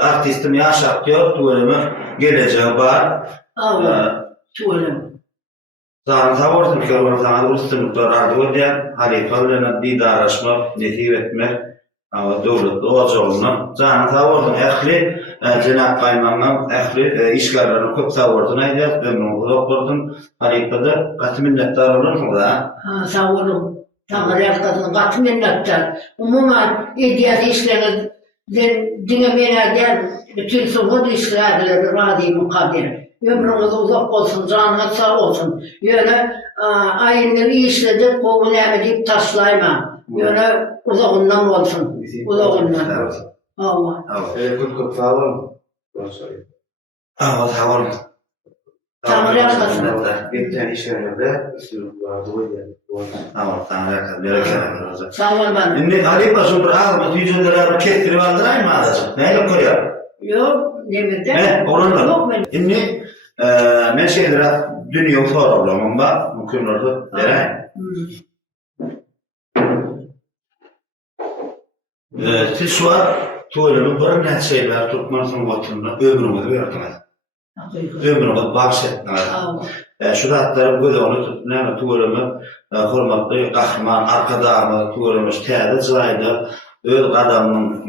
artistim yaş aktör tuvalimi geleceği var. Tuvalim. Zaten savurdum Kervan sana uluslararası radyo diye halifelerine didarlaşmak, netif etmek devlet olacağını. Zaten savurdum ehli Cenab-ı Kayman'ın ehli işgallerini çok savurdum. Neydi? Ömrümü okurdum. Halifede katı minnettar olur mu da? Savurdum. Tanrı yakladın, katı minnettar. Umuman idiyat işleriniz dinlemeye gel, bütün soğuk işlerleri radi mukadder. Ömrünüz uzak olsun, canınız sağ olsun. Yöne ayınları işledik, kovunu emedip taşlayma. Yöne uzağından olsun, uzağından. Allah. Evet, sağ olun. Tanrı yakasın. Bir tane işlerinde üstünlük vardı. Tamam, Tanrı yakasın. Bereket. Sağ ol bana. Şimdi Ali Paşa'nın bir ağzı, tüyücüleri kestirip aldırayım mı adacık? Neyle koyuyor? Yok, ne bileyim. He, onunla. Yok benim. Şimdi, ben şeylere dünya programım var. Mümkün oldu. Vereyim. Siz şu an tuvalimi bir ne şeyler tutmanızın vatanına ömrümü verdiniz. Ömrümü bahşettiniz. Sağ ol. Şu rahatlarım böyle onu tutmayın. Tuvalimi hürmetli kahraman arkadağımı tuvalimi teyde zaydı. Öl adamın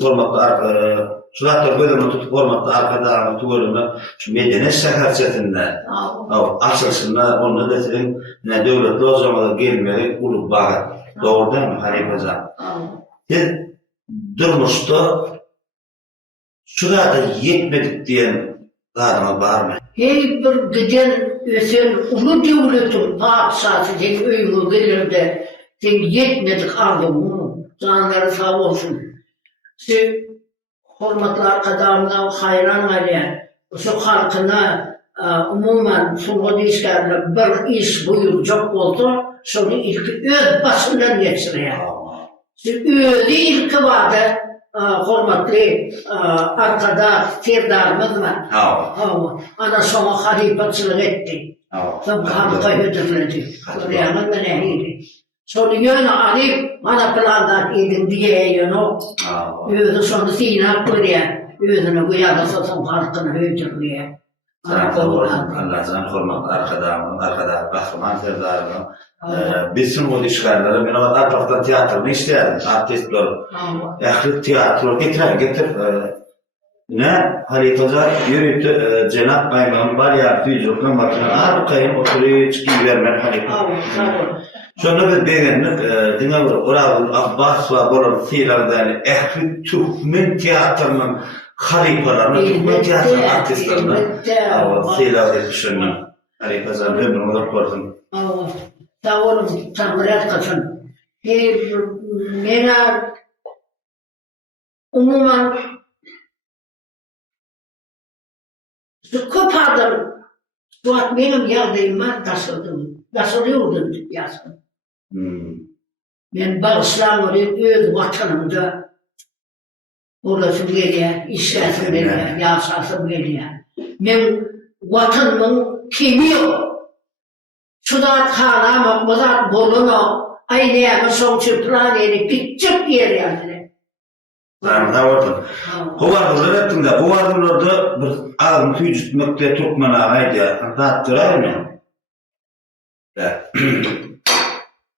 hürmetli şu rahatlar böyle onu tutup hürmetli arkadağımı tuvalimi şu medeni şekerçetinde açılsında onu da sizin ne devletli o zaman gelmeli ulup bağır. Doğru değil mi Halife Can? Siz durmuştu, şurada yetmedik diyen adama var mı? Hey bir giden sen ulu devletin padişahı sen öyümü gelirdi. Sen yetmedik ardımı. Canları sağ olsun. Sen hürmetli arkadaşımdan hayran aileyen, şu halkına umuman sunma değişkenler bir iş buyuracak oldu. Şunu ilk öz başından geçiriyor. Öyle ilki vardı, hürmetli arkada serdarımız var. Ana sonra halifatçılık etti. Tabi halka götürüldü. Koreyanın menehiydi. Sonra yönü alıp bana plandan edin diye yönü. Özü sonra Sina Koreyan. Özünü kuyada satın halkını götürüyor. Allah can hürmetli arkada kahraman serdarımı. Bizim o işgalleri, ben o taraftan tiyatrını istedim, artistler, ehli tiyatro getir. Ne? Halife Hoca yürüttü, Cenab-ı Bayman'ın bariyer tüyücülükten bakına, arkayım oturuyu çıkıyı vermen Halife. Sonra bir beğendik, dine vurur, Uravul Abbas ve Bolon Siler'den ehli Türkmen tiyatrının halifelerini, Türkmen tiyatrının artistlerini, Siler'de düşündüm. Halife Hoca ömrümü de gördüm. Sağ olun, Tanrı yakasın. Mena umuman şu kopardım. Bu at benim yardımıma taşıdım. Taşıyordum yazdım. Ben bağışlamıyorum öz vatanımda. Orası geliyor, işlesim geliyor, yaşasım geliyor. Ben vatanımın kimi yok. Şudat hanam, mızat bolunu, aynaya son çıpran yeri, küçük yer yani. Tamam, orada. Kovardırlar ettim de, kovardırlarda bir ağzını tüyücütmekte Türkmen ağaydı. Antattırayım mı?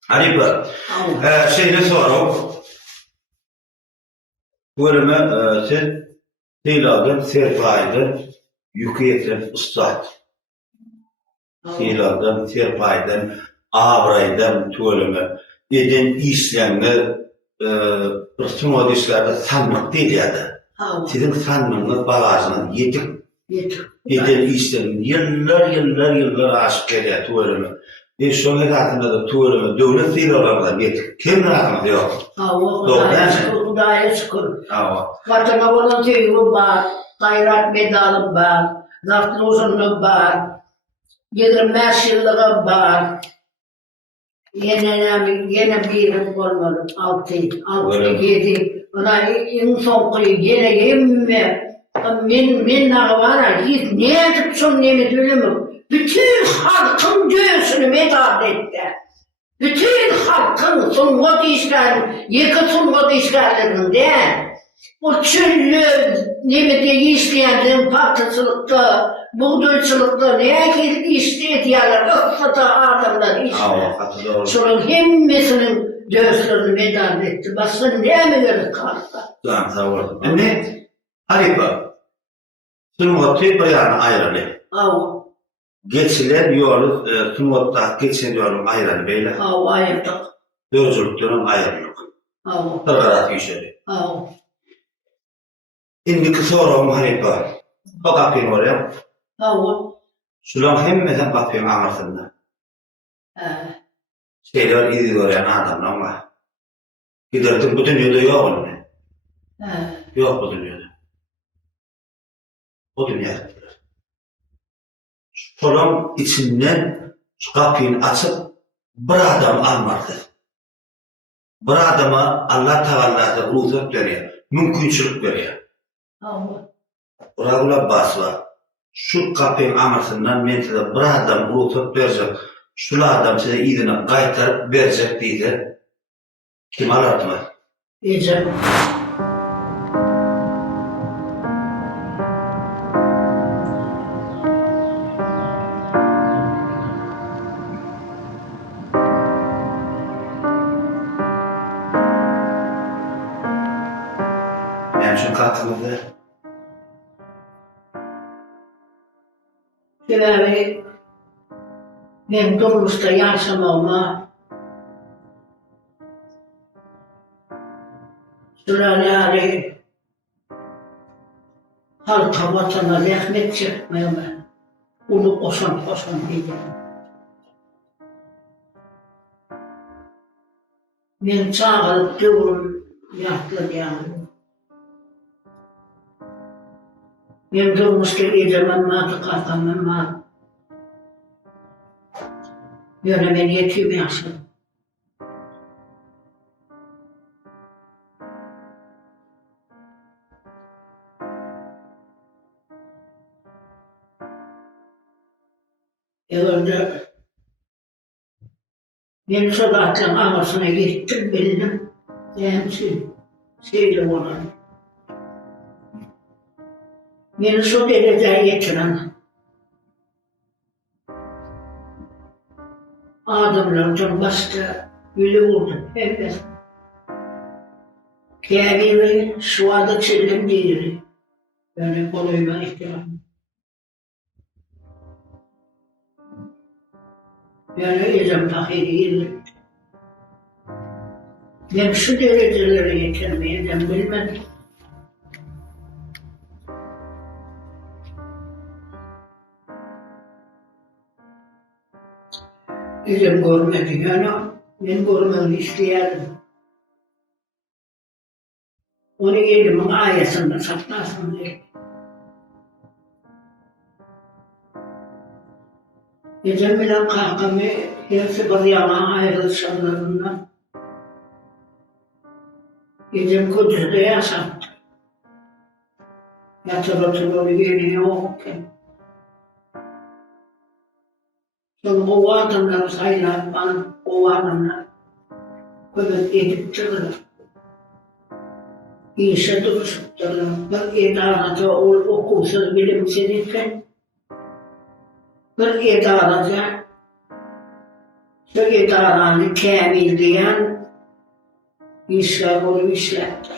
Halife, şeyle sorun. Bu bölümü siz Seylal'dan Serpay'dan yükü getiren ustad. Seylal'dan Serpay'dan Abray'dan tuvalımı edin işleyenler bir sunma dişlerde sanmak değil ya da. Sizin sanmanınız bagajının yetik. Edin işleyen yıllar aşık geliyor tuvalımı. Şunun hayatında da tuvalımı devlet Seylal'dan yetik. Kimin hayatında yok? Kudaya şükür. Vatana volontörüm var, gayret medalım var, zaftlı uzunluğum var, 25 yıllığım var. Yine birim olmalı, 6, 7. Ona en son kıyı yine yemme. Min var hiç ne edip son nemi dülümü. Bütün halkın göğsünü medal etti. Bütün halkın sunma işgallerinin, yıkı sunma işgallerinde o çüllü nemede işleyenlerin partisılıkta, buğdayçılıkta neye işlediyorlar, ıffata adamlar işler. Şunun hemmesinin göğslerini medal etti. Başka ne mi gördü kalktı? Tamam, sağ olun. Ne? Halife, sunma tüy bayanı ayrılı. Geçilen yolu, sunmatta geçilen yolun ayrılı beyle. Ayırdık. Dörcülüklerin ayrılık. Tırgarat işleri. İndiki sorum Halife, o kapıyı oraya. Şulan hemmeden kapıyın ağırsında. Şeyler iyi gören adamlar var. Giderdim bu dünyada yok onun. Yok bu dünyada. O dünyada. Şolun içinden şu kapıyı açıp bir adam almadı. Bir adama Allah Teala'da ruhsat veriyor, mümkünçülük veriyor. Allah. Orada basva. Şu kapıyın amasından men size bir adam ruhsat verecek. Şu adam size idine kaytarıp verecek deydi. Kim alardı mı? Diyeceğim. Yani şu katıldı. Yani ben durmuşta yaşamama sürelerde halka vatana rahmet çekmeme onu koşan dedim. Ben çağırıp diyorum yattı yani. Ben durmuşta edemem madı kalkamam madı. Yani ben yetim yaşadım. Önce ben Sadat'ın anasına gittim bildim. Şeyle ona. Beni şu dereceye getiren adamlardan başka biri oldu. Hep kendimi şu anda çelim değil. Yani kolayına ihtiram. Yani ezem fakiriyim. Ben şu derecelere getirmeyeceğim bilmedim. Ezem görmedi yani. Ben görmemi isteyelim. Onu elimin ayasında saklasın diye. Ezem bilen kalkamı hepsi bir yana ayrılışanlarından. Ezem Kudüs'te yaşattı. Yatırıtı yeri yokken. Sonra o adamlar sayılar bana, o adamlar köpek edip çıkılır. İşe duruşup durur. Bir idarada okulsuz bilimsizlikten bir idarada şu idaranı kamil diyen işler olup işletti.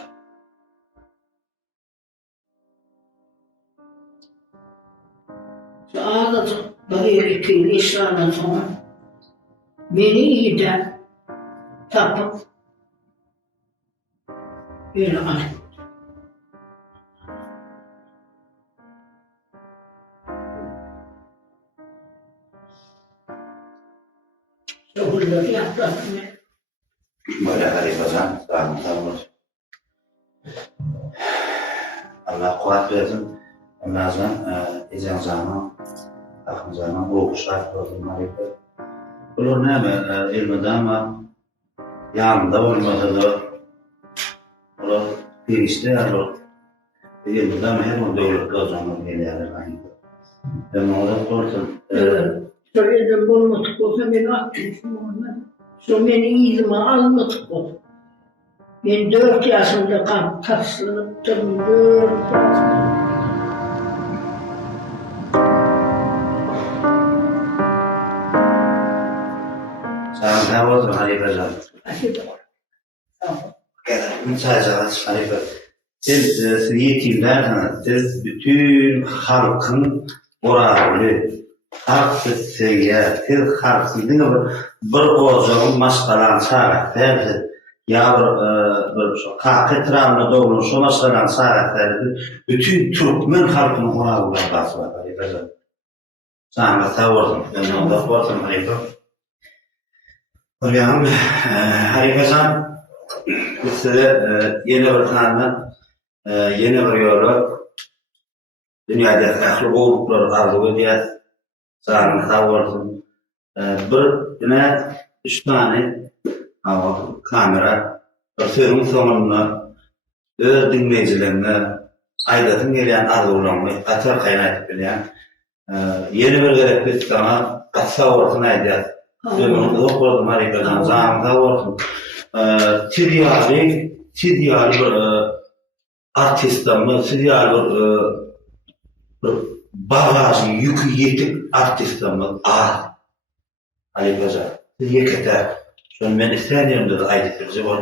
Şu ağladı. Bir iki yıl işlerden sonra beni iyiden tapıp böyle alıp Şokulları yaptım. Böyle harikadan sağlık. Allah kuvvet versin. Onlardan izin zaman, akın zaman, bu kuşlar olsun harika. Bunlar ne mi? İlmide ama yanında olmadı da bunlar bir işte yarıyor. İlmide ama her o devletli o zaman gelirler aynı. Ben orada sordum. Söyledim bulmadık olsa beni attım ondan. Sonra beni iyiliğime almadık olsa. Ben 4 yaşında kalp taşlanıptım, 4 yaşında. Sen ne oldun harikadan? Tamam. Müsaade harika. Siz yetimler, siz bütün halkın morali, halk seviye, siz halkın bir oğuzun maskalan saatlerdi. Ya bir şu kakı travma doğru şu maskalan saatlerdi. Bütün Türkmen halkının morali bası var harika. Sana savurdum. Ben onda sordum harika. Hocam, harikasan size yeni bir tanrı, yeni bir yolu dünyada farklı olukları arzu ediyor. Sağlık sağ olsun. Bir yine 3 tane kamera sözün sonunda öz dinleyicilerine aydatın gelen arzularını açar kaynatıp bilen yeni bir gerek bir sana kısa olsun aydat. Bunu da okudum harikadan zamanda olsun. Tiryali bir artistimiz, tiryali bir bagajı yükü yetik artistimiz Ali Gaza. Yekete. Şunu ben istediğim de aydıklarımızı var.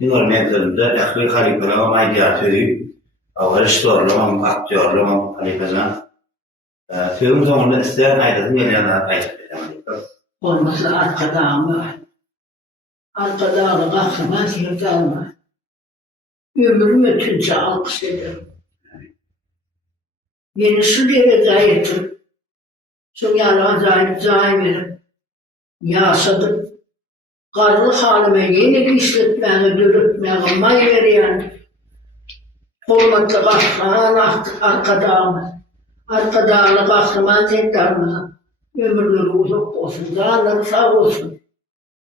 Dinler mevzularında akli halifelerim aydiyatörü, rejistörlerim, aktörlerim Ali Gaza. Sözüm sonunda isteyen aydıklarım geleyenler aydıklarım. Olmasa arkadağımı kahraman yırtalma. Ömrüm ötünce alkış ederim. Beni şu yere zayıftır. Şu yana zayıftır. Yaşadım. Karlı halime yeni işletmeni, dürütmeni, may veriyen hurmatlı kahraman arkadağını kahraman tekrar ömürleri uzak olsun, canları sağ olsun.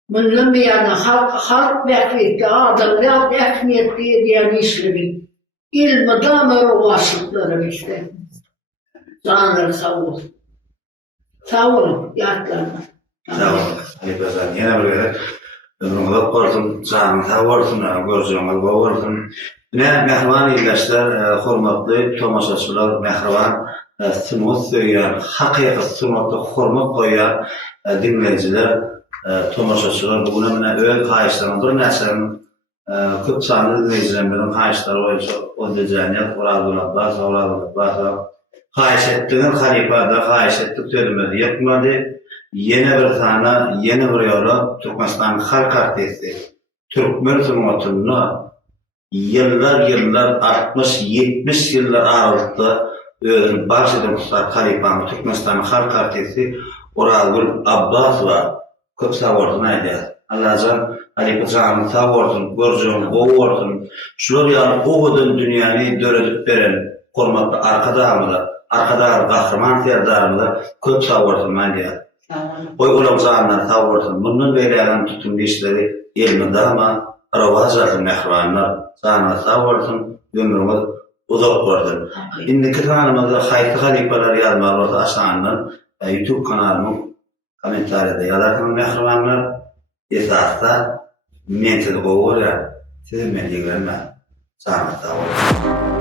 Bundan bir yana halk bekletti, adamlar ekmiyetli diyen işleri, ilmi damar ulaşıkları işte. Canları sağ olsun. Sağ olun, yatlarına. Sağ olun. Ali Gaza. Yine bir kere ömrümde korsun, canım sağ olsun, gözümüz olsun. Ne mehriban iyileşler, hurmatlı tomaşaçılar, mehriban sünnet söyleyen, hakikat sünnet'e hurmat koyan dinleyiciler, tomaşaçılar, bugün mene öyle kayışlarındır. Neslen köp sanlı dinleyicilerin kayışları boyunca o düzeniyet, Urazul kayış ettiğin halifada kayış ettik söylemedi. Yapmadı. Yeni bir tane, yeni bir yola Türkmenistan Halk Artisti, Türkmen sünnetini yıllar 60-70 yıllar aralıkta başladı Mustafa Halifa'nın Türkmenistan Halk Artisti Urazul Abbas var. Köp sağ olsun ayda. Allah'ın Halifa canını sağ olsun, göreceğim, o olsun. Şular yani o dünyanı döredip veren kormakta arkada kahraman serdarımda köp sağ olsun ayda. Oy ulam zanlar sağ olsun. Bunun verilen tutumlu işleri ilminde ama ravazatın mehribanlar zanlar sağ olsun. Ömrümüz uzak olsun. İndiki kanalımızda hayırlı halifeler yazmalar olsa aşağıdan YouTube kanalımın komentarida yazarsanız mehribanlar esasda men siz qo'yib, siz men yigirma sağ olun.